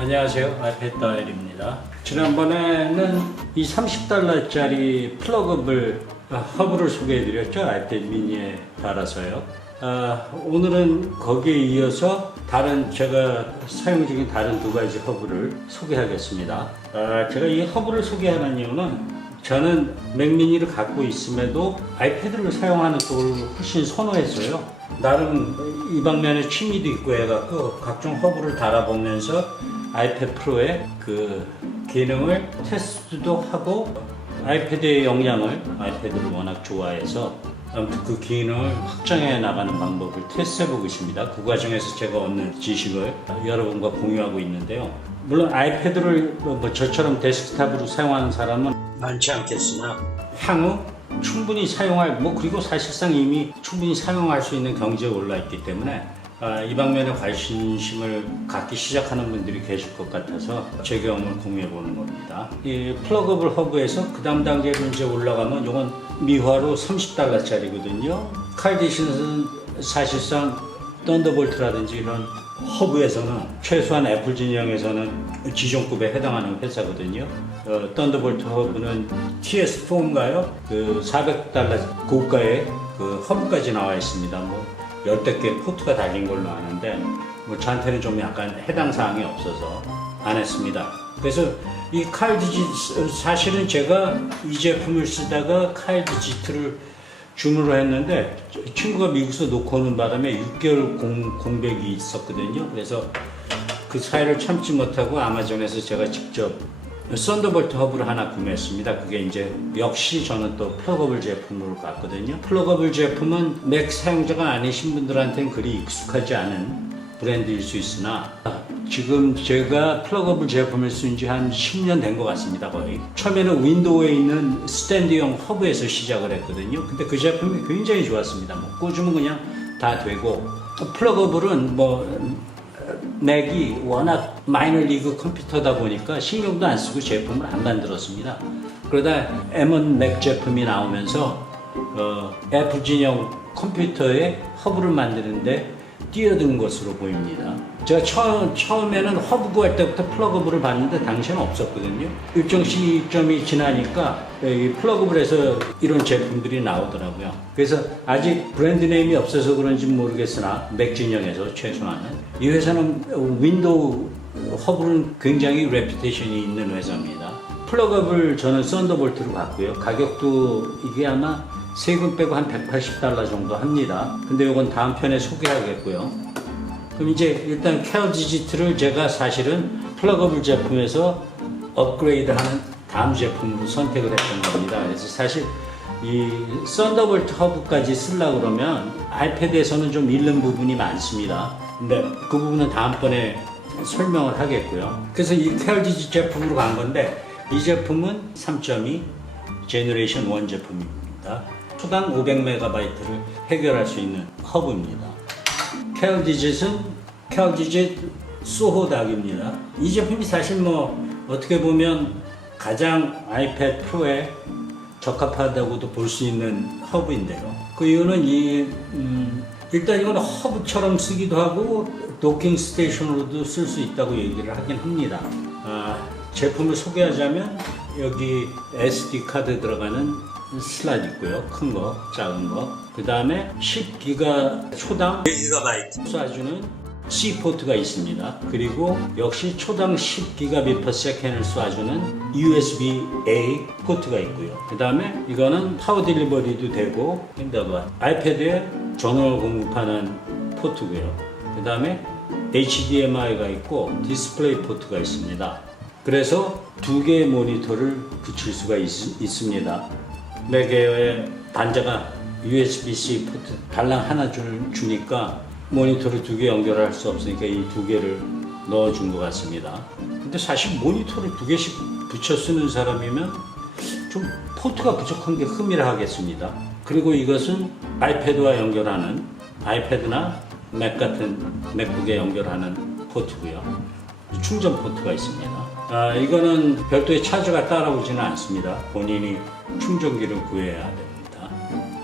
안녕하세요. 아이패드 다일입니다. 지난번에는 이 30달러짜리 플러그able 허브를 소개해드렸죠. 아이패드 미니에 달아서요. 오늘은 거기에 이어서 제가 사용 중인 다른 두 가지 허브를 소개하겠습니다. 제가 이 허브를 소개하는 이유는 저는 맥미니를 갖고 있음에도 아이패드를 사용하는 쪽을 훨씬 선호했어요. 나름 이 방면에 취미도 있고 해갖고 각종 허브를 달아보면서 아이패드 프로의 그 기능을 테스트도 하고 아이패드의 역량을 아이패드를 워낙 좋아해서 아무튼 그 기능을 확장해 나가는 방법을 테스트해보고 있습니다. 그 과정에서 제가 얻는 지식을 여러분과 공유하고 있는데요. 물론 아이패드를 저처럼 데스크탑으로 사용하는 사람은 많지 않겠으나 향후 충분히 그리고 사실상 이미 충분히 사용할 수 있는 경지에 올라있기 때문에 이 방면에 관심을 갖기 시작하는 분들이 계실 것 같아서 제 경험을 공유해보는 겁니다. 이 플러그able 허브에서 그 다음 단계로 이제 올라가면 이건 미화로 30달러짜리거든요. 칼디슨은 사실상 썬더볼트라든지 이런 허브에서는 최소한 애플 진영에서는 지존급에 해당하는 회사거든요. 썬더볼트 허브는 TS4인가요? 그 400달러 고가의 그 허브까지 나와 있습니다. 10대 개 포트가 달린 걸로 아는데 저한테는 좀 약간 해당 사항이 없어서 안 했습니다. 그래서 이 사실은 제가 이 제품을 쓰다가 칼디지트를 주문을 했는데 친구가 미국에서 놓고 오는 바람에 6개월 공백이 있었거든요. 그래서 그 사이를 참지 못하고 아마존에서 제가 직접 썬더볼트 허브를 하나 구매했습니다. 그게 이제 역시 저는 또 플러그able 제품으로 갔거든요. 플러그able 제품은 맥 사용자가 아니신 분들한테는 그리 익숙하지 않은 브랜드일 수 있으나 지금 제가 플러그able 제품을 쓴 지 한 10년 된 것 같습니다. 거의 처음에는 윈도우에 있는 스탠드용 허브에서 시작을 했거든요. 근데 그 제품이 굉장히 좋았습니다. 꽂으면 그냥 다 되고 플러그able은 맥이 워낙 마이너리그 컴퓨터다 보니까 신경도 안 쓰고 제품을 안 만들었습니다. 그러다 M1 맥 제품이 나오면서 애플 진영 컴퓨터에 허브를 만드는데 뛰어든 것으로 보입니다. 제가 처음에는 허브 구할 때부터 플러그able을 봤는데 당시에는 없었거든요. 일정 시점이 지나니까 이 플러그able에서 이런 제품들이 나오더라고요. 그래서 아직 브랜드 네임이 없어서 그런지 모르겠으나 맥 진영에서 최소한은 이 회사는 윈도우 허브는 굉장히 레퓨테이션이 있는 회사입니다. 플러그able 저는 썬더볼트로 갔고요. 가격도 이게 아마 세금 빼고 한 180달러 정도 합니다. 근데 이건 다음 편에 소개하겠고요. 그럼 이제 일단 캘디지트를 제가 사실은 플러그able 제품에서 업그레이드하는 다음 제품으로 선택을 했던 겁니다. 그래서 사실 이 썬더볼트 허브까지 쓰려고 그러면 아이패드에서는 좀 잃는 부분이 많습니다. 근데 그 부분은 다음번에 설명을 하겠고요. 그래서 이 캘디지트 제품으로 간 건데 이 제품은 3.2 제너레이션 1 제품입니다. 초당 500MB를 해결할 수 있는 허브입니다. 캘디짓은 캘디짓 소호닥입니다. 이 제품이 사실 어떻게 보면 가장 아이패드 프로에 적합하다고도 볼 수 있는 허브인데요. 그 이유는 일단 이건 허브처럼 쓰기도 하고 도킹 스테이션으로도 쓸 수 있다고 얘기를 하긴 합니다. 제품을 소개하자면 여기 SD 카드 들어가는 슬롯 있고요. 큰 거, 작은 거. 그 다음에 10기가 초당 1GB 쏴주는 C 포트가 있습니다. 그리고 역시 초당 10GB/s을 쏴주는 USB-A 포트가 있고요. 그 다음에 이거는 파워 딜리버리도 되고 아이패드에 전원을 공급하는 포트고요. 그 다음에 HDMI가 있고 디스플레이 포트가 있습니다. 그래서 두 개의 모니터를 붙일 수가 있습니다. 맥에어의 단자가 USB-C 포트 달랑 하나 주니까 모니터를 두 개 연결할 수 없으니까 이 두 개를 넣어준 것 같습니다. 근데 사실 모니터를 두 개씩 붙여 쓰는 사람이면 좀 포트가 부족한 게 흠이라하겠습니다. 그리고 이것은 아이패드와 연결하는 아이패드나 맥 같은 맥북에 연결하는 포트고요. 충전 포트가 있습니다. 이거는 별도의 차저가 따라오지는 않습니다. 본인이 충전기를 구해야 됩니다.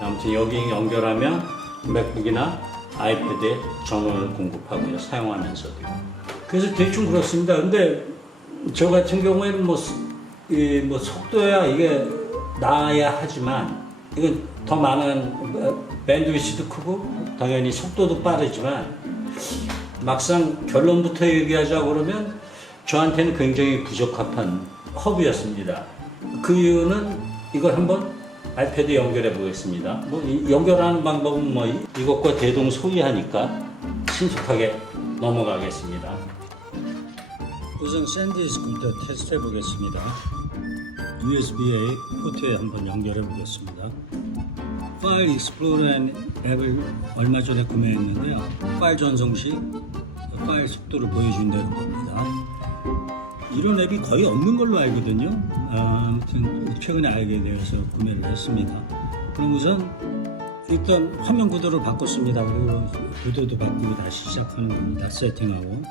아무튼 여기 연결하면 맥북이나 아이패드에 전원을 공급하고요. 사용하면서도요. 그래서 대충 그렇습니다. 근데 저 같은 경우에는 뭐 속도야 이게 나아야 하지만 이건 더 많은 밴드위스도 크고 당연히 속도도 빠르지만 막상 결론부터 얘기하자 그러면 저한테는 굉장히 부적합한 허브였습니다. 그 이유는 이걸 한번 아이패드 연결해 보겠습니다. 연결하는 방법은 이것과 대동소이하니까 신속하게 넘어가겠습니다. 우선 샌디스크부터 테스트 해 보겠습니다. USB-A 포트에 한번 연결해 보겠습니다. 파일 익스플로러 앱을 얼마 전에 구매했는데요. 파일 전송 시 파일 속도를 보여준다는 겁니다. 이런 앱이 거의 없는 걸로 알거든요. 아무튼 최근에 알게 되어서 구매를 했습니다. 그럼 우선 일단 화면 구도를 바꿨습니다. 그리고 구도도 바꾸고 다시 시작하는 겁니다. 세팅하고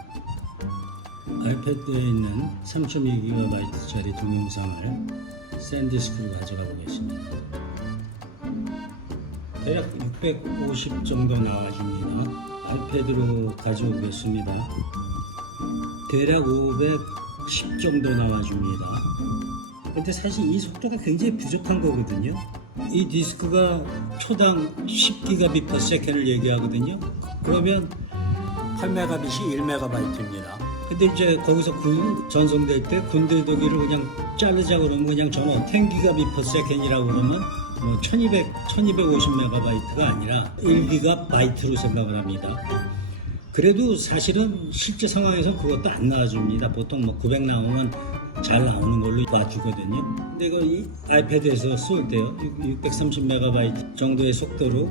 아이패드에 있는 3.2GB짜리 동영상을 샌디스크로 가져가 보겠습니다. 대략 650 정도 나와줍니다. 아이패드로 가져오겠습니다. 대략 510 정도 나와줍니다. 근데 사실 이 속도가 굉장히 부족한 거거든요. 이 디스크가 초당 10GB/s를 얘기하거든요. 그러면 8MB이 1MB입니다. 근데 이제 거기서 전송될 때 군더더기를 그냥 자르자 그러면 그냥 전원 10GB/s이라고 그러면 1250MB가 아니라 1GB로 생각을 합니다. 그래도 사실은 실제 상황에서 그것도 안 나와줍니다. 보통 900 나오면 잘 나오는 걸로 봐주거든요. 근데 이거 이 아이패드에서 쏠 때요, 630MB 정도의 속도로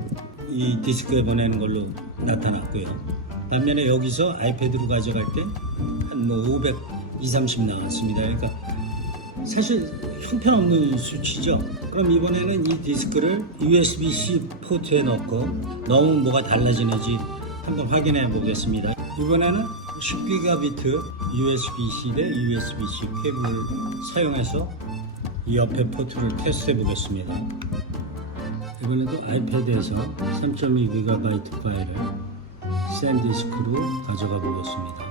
이 디스크에 보내는 걸로 나타났고요. 반면에 여기서 아이패드로 가져갈 때 한 500, 230 나왔습니다. 그러니까 사실 형편없는 수치죠. 그럼 이번에는 이 디스크를 USB-C 포트에 넣고 넣으면 뭐가 달라지는지 한번 확인해 보겠습니다. 이번에는 10GB USB-C 대 USB-C 케이블을 사용해서 이 옆에 포트를 테스트해 보겠습니다. 이번에도 아이패드에서 3.2GB 파일을 샌디스크로 가져가 보겠습니다.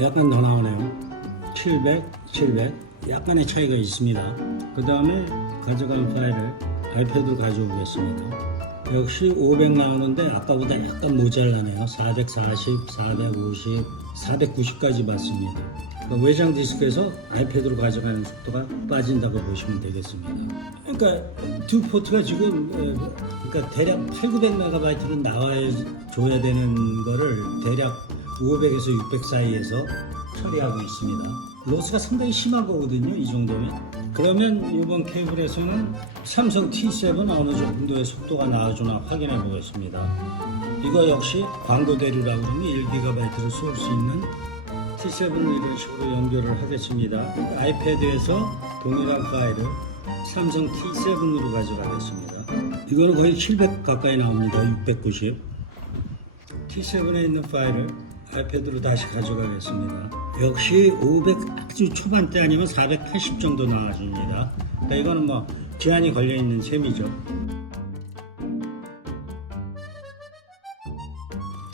약간 더 나오네요. 700, 700 약간의 차이가 있습니다. 그 다음에 가져간 파일을 아이패드로 가져오겠습니다. 역시 500 나오는데 아까보다 약간 모자라네요. 440, 450, 490까지 봤습니다. 그러니까 외장 디스크에서 아이패드로 가져가는 속도가 빠진다고 보시면 되겠습니다. 그러니까 두 포트가 지금 그러니까 대략 800-900MB는 나와줘야 되는 거를 대략 500에서 600 사이에서 처리하고 있습니다. 로스가 상당히 심한 거거든요. 이 정도면. 그러면 이번 케이블에서는 삼성 T7 어느 정도의 속도가 나와주나 확인해 보겠습니다. 이거 역시 광고 대류라고 그러면 1GB를 쏠 수 있는 T7을 이런 식으로 연결을 하겠습니다. 아이패드에서 동일한 파일을 삼성 T7으로 가져가겠습니다. 이거는 거의 700 가까이 나옵니다. 690. T7에 있는 파일을 아이패드로 다시 가져가겠습니다. 역시 500 아주 초반대 아니면 480 정도 나와줍니다. 그러니까 이거는 제한이 걸려있는 셈이죠.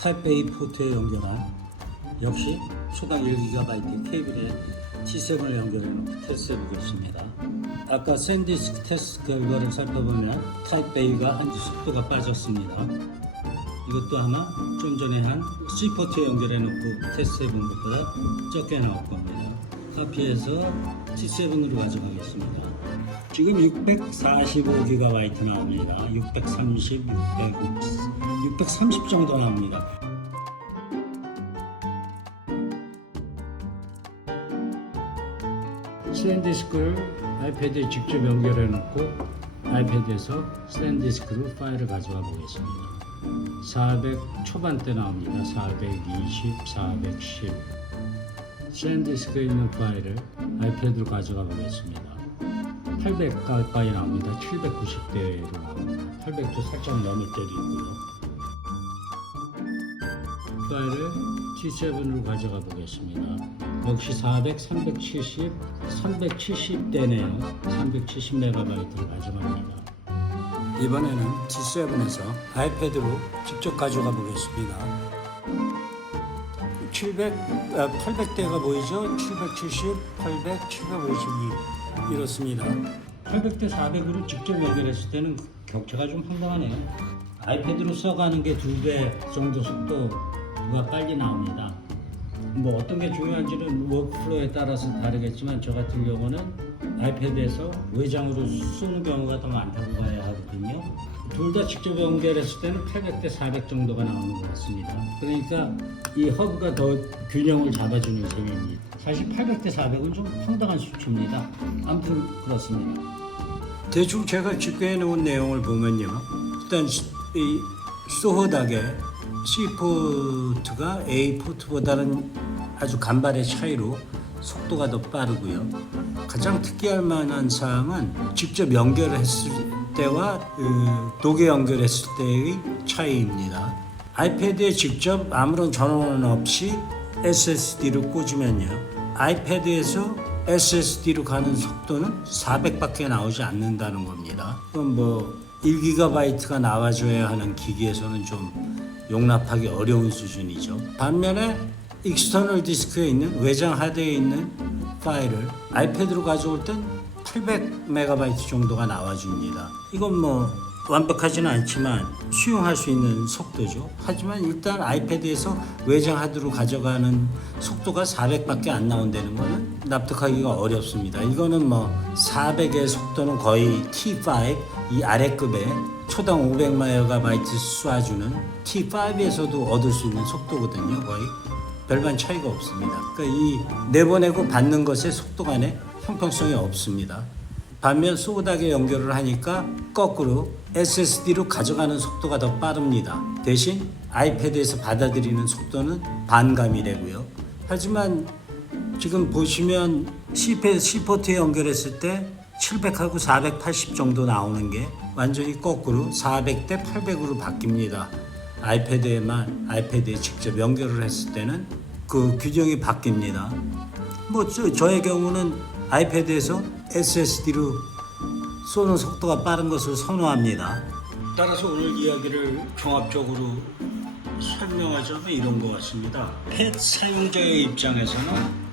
타입 A 포트에 연결한 역시 초당 1GB 케이블에 T7을 연결해놓고 테스트해 보겠습니다. 아까 샌디스크 테스트 결과를 살펴보면 타입 A가 한 속도가 빠졌습니다. 이것도 아마 좀 전에 한 C 포트에 연결해놓고 테스트해 본 것보다 적게 나올 겁니다. 카피해서 T7으로 가져가겠습니다. 지금 645GB 나옵니다. 630, 630 정도 나옵니다. 샌디스크를 아이패드에 직접 연결해 놓고 아이패드에서 샌디스크로 파일을 가져가 보겠습니다. 400 초반대 나옵니다. 420, 410 샌디스크에 있는 파일을 아이패드로 가져가 보겠습니다. 800 가까이 나옵니다. 790대로 나옵니다. 800도 살짝 넘을 때도 있고요. 파일을 T7으로 가져가 보겠습니다. 역시 400, 370, 370대네요. 370MB를 가져갑니다. 이번에는 T7에서 아이패드로 직접 가져가 보겠습니다. 800대가 보이죠? 770, 800, 752 이렇습니다. 800대 400으로 직접 연결했을 때는 격차가 좀 황당하네요. 아이패드로 써가는 게 2배 정도 속도가 빨리 나옵니다. 뭐 어떤 게 중요한지는 워크플로우에 따라서 다르겠지만 저 같은 경우는 아이패드에서 외장으로 쏘는 경우가 더 많다고 봐야 하거든요. 둘 다 직접 연결했을 때는 800대 400 정도가 나오는 것 같습니다. 그러니까 이 허브가 더 균형을 잡아주는 셈입니다. 사실 800대 400은 좀 황당한 수치입니다. 아무튼 그렇습니다. 대충 제가 집계해 놓은 내용을 보면요. 일단 이 소호닥의 C포트가 A포트보다는 아주 간발의 차이로 속도가 더 빠르고요. 가장 특이할 만한 사항은 직접 연결했을 때와 독에 연결했을 때의 차이입니다. 아이패드에 직접 아무런 전원 없이 SSD를 꽂으면요. 아이패드에서 SSD로 가는 속도는 400밖에 나오지 않는다는 겁니다. 그럼 뭐 1GB가 나와줘야 하는 기기에서는 좀 용납하기 어려운 수준이죠. 반면에 익스터널 디스크에 있는 외장 하드에 있는 파일을 아이패드로 가져올 땐 800MB 정도가 나와줍니다. 이건 뭐 완벽하지는 않지만 수용할 수 있는 속도죠. 하지만 일단 아이패드에서 외장 하드로 가져가는 속도가 400밖에 안 나온다는 거는 납득하기가 어렵습니다. 이거는 뭐 400의 속도는 거의 T5 이 아래급의 초당 500MB 쏴주는 T5에서도 얻을 수 있는 속도거든요. 거의 별반 차이가 없습니다. 그러니까 이 내보내고 받는 것의 속도 간에 형평성이 없습니다. 반면 소닥에 연결을 하니까 거꾸로 SSD로 가져가는 속도가 더 빠릅니다. 대신 아이패드에서 받아들이는 속도는 반감이 되고요. 하지만 지금 보시면 C포트에 연결했을 때 700하고 480 정도 나오는 게 완전히 거꾸로 400대 800으로 바뀝니다. 아이패드에 직접 연결을 했을 때는 그 규정이 바뀝니다. 뭐 저의 경우는 아이패드에서 SSD로 쏘는 속도가 빠른 것을 선호합니다. 따라서 오늘 이야기를 종합적으로 설명하자면 이런 것 같습니다. 펫 사용자의 입장에서는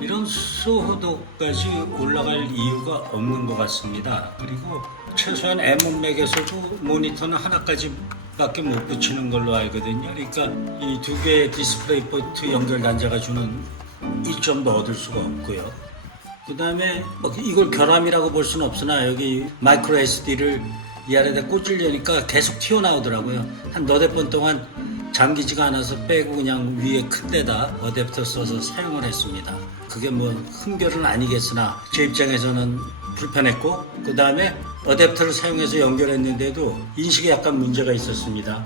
이런 소호도까지 올라갈 이유가 없는 것 같습니다. 그리고 최소한 M1 맥에서도 모니터는 하나까지밖에 못 붙이는 걸로 알거든요. 그러니까 이 두 개의 디스플레이 포트 연결 단자가 주는 이점도 얻을 수가 없고요. 그 다음에 이걸 결함이라고 볼 수는 없으나 여기 마이크로 SD를 이 안에다 꽂으려니까 계속 튀어나오더라고요. 한 너댓 번 동안 잠기지가 않아서 빼고 그냥 위에 큰 데다 어댑터 써서 사용을 했습니다. 그게 뭐 흠결은 아니겠으나 제 입장에서는 불편했고, 그 다음에 어댑터를 사용해서 연결했는데도 인식에 약간 문제가 있었습니다.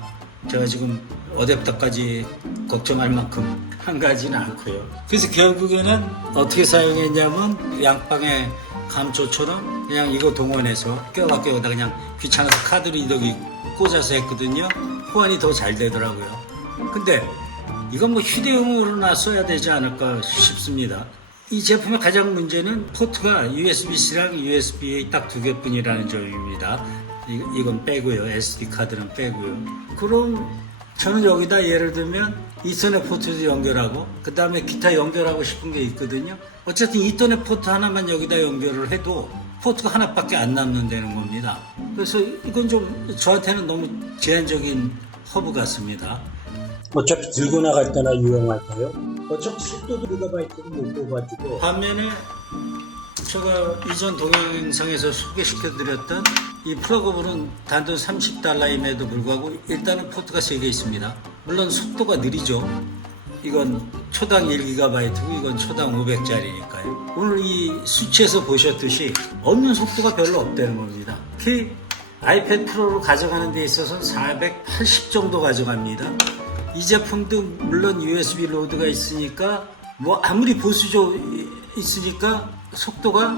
제가 지금 어댑터까지 걱정할 만큼 한가지는 않고요. 그래서 결국에는 어떻게 사용했냐면 양방의 감초처럼 그냥 이거 동원해서 껴다 그냥 귀찮아서 카드 리더기 꽂아서 했거든요. 호환이 더 잘 되더라고요. 근데 이건 뭐 휴대용으로나 써야 되지 않을까 싶습니다. 이 제품의 가장 문제는 포트가 USB-C랑 USB-A 딱 두 개뿐이라는 점입니다. 이건 빼고요. SD 카드는 빼고요. 그럼 저는 여기다 예를 들면 이터넷 포트도 연결하고 그 다음에 기타 연결하고 싶은 게 있거든요. 어쨌든 이터넷 포트 하나만 여기다 연결을 해도 포트가 하나밖에 안 남는다는 겁니다. 그래서 이건 좀 저한테는 너무 제한적인 허브 같습니다. 어차피 들고 나갈 때나 유용할까요? 어차피 속도도 기가바이트도 못 뽑아주고, 반면에 제가 이전 동영상에서 소개시켜드렸던 이 플러그업은 단돈 $30임에도 불구하고 일단은 포트가 3개 있습니다. 물론 속도가 느리죠. 이건 초당 1GB고 이건 초당 500짜리니까요. 오늘 이 수치에서 보셨듯이 얻는 속도가 별로 없다는 겁니다. 특히 아이패드 프로로 가져가는 데 있어서는 480 정도 가져갑니다. 이 제품도 물론 USB 로드가 있으니까 뭐 아무리 보수조 있으니까 속도가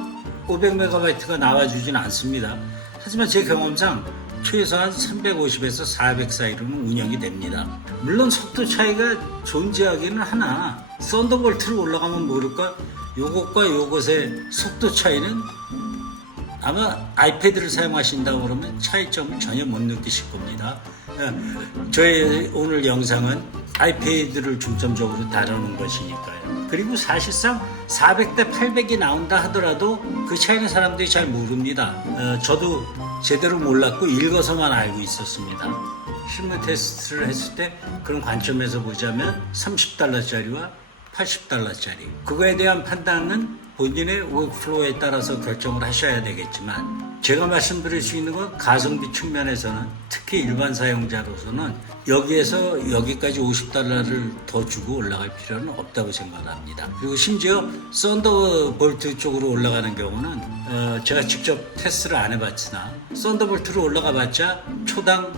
500MB가 나와주진 않습니다. 하지만 제 경험상 최소한 350에서 400 사이로는 운영이 됩니다. 물론 속도 차이가 존재하기는 하나 썬더볼트로 올라가면 모를까 요것과 요것의 속도 차이는 아마 아이패드를 사용하신다고 그러면 차이점을 전혀 못 느끼실 겁니다. 저의 오늘 영상은 아이패드를 중점적으로 다루는 것이니까요. 그리고 사실상 400대 800이 나온다 하더라도 그 차이는 사람들이 잘 모릅니다. 저도 제대로 몰랐고 읽어서만 알고 있었습니다. 실무 테스트를 했을 때 그런 관점에서 보자면 30달러짜리와 80달러짜리 그거에 대한 판단은 본인의 워크플로우에 따라서 결정을 하셔야 되겠지만 제가 말씀드릴 수 있는 건 가성비 측면에서는 특히 일반 사용자로서는 여기에서 여기까지 50달러를 더 주고 올라갈 필요는 없다고 생각합니다. 그리고 심지어 썬더볼트 쪽으로 올라가는 경우는 제가 직접 테스트를 안 해봤으나 썬더볼트로 올라가 봤자 초당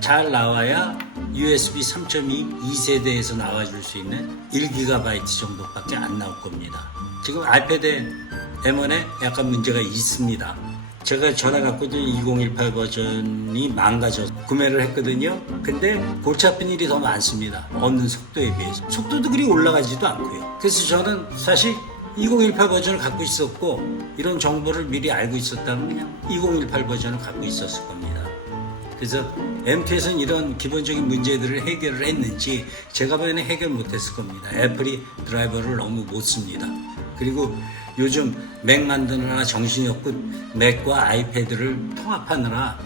잘 나와야 USB 3.2 2세대에서 나와줄 수 있는 1GB 정도밖에 안 나올 겁니다. 지금 아이패드 M1에 약간 문제가 있습니다. 제가 전에 갖고 있는 2018 버전이 망가져서 구매를 했거든요. 근데 골치 아픈 일이 더 많습니다. 얻는 속도에 비해서. 속도도 그리 올라가지도 않고요. 그래서 저는 사실 2018 버전을 갖고 있었고 이런 정보를 미리 알고 있었다면 그냥 2018 버전을 갖고 있었을 겁니다. 그래서 MT에서는 이런 기본적인 문제들을 해결을 했는지 제가 보기에는 해결 못했을 겁니다. 애플이 드라이버를 너무 못 씁니다. 그리고 요즘 맥 만드느라 정신이 없고 맥과 아이패드를 통합하느라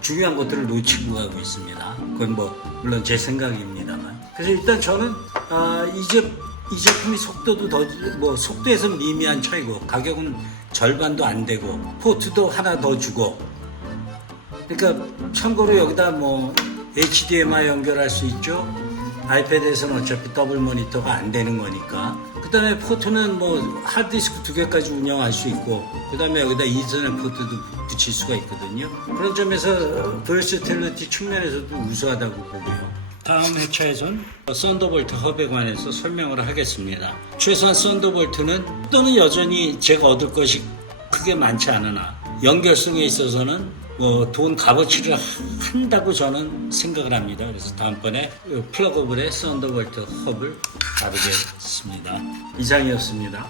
중요한 것들을 놓치고 가고 있습니다. 그건 뭐 물론 제 생각입니다만. 그래서 일단 저는 이 제품이 속도도 속도에서 미미한 차이고 가격은 절반도 안 되고 포트도 하나 더 주고 그러니까 참고로 여기다 뭐 HDMI 연결할 수 있죠. 아이패드에서는 어차피 더블 모니터가 안 되는 거니까. 그 다음에 포트는 뭐 하드디스크 2개까지 운영할 수 있고 그 다음에 여기다 이더넷 포트도 붙일 수가 있거든요. 그런 점에서 버스틸리티 측면에서도 우수하다고 보고요. 다음 회차에선 썬더볼트 헙에 관해서 설명을 하겠습니다. 최소한 썬더볼트는 또는 여전히 제가 얻을 것이 크게 많지 않으나 연결성에 있어서는 돈 값어치를 한다고 저는 생각을 합니다. 그래서 다음번에 플러그업의 썬더볼트 헙을 다루겠습니다. 이상이었습니다.